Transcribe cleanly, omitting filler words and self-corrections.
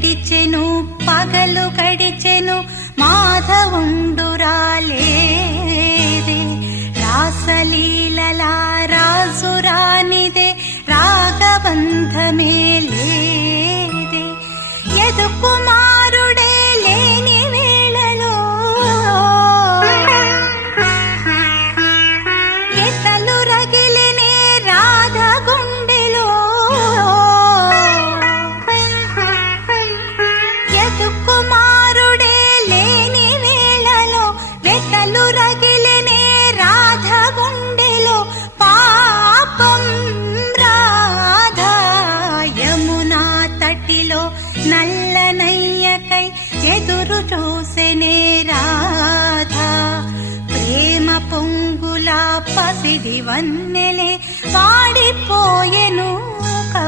గడిచెను పగలు గడిచెను మాధవుండురాలేదే రాసలీలల రాజురానిదే రాగబంధమే లేదే యదుకుమారుడే లేని వేళలో ఎతలు రగిలినే రాధ గుండెలో యదుకుమారుడే లేని వేళలో వెతలు రగిలినే రాధ గుండెలో పాపం రాధా యమునా తటిలో నల్లనయ్యకై ఎదురు చూసెనే రాధా ప్రేమ పొంగుల పసిడి వన్నెలే వాడిపోయెను కా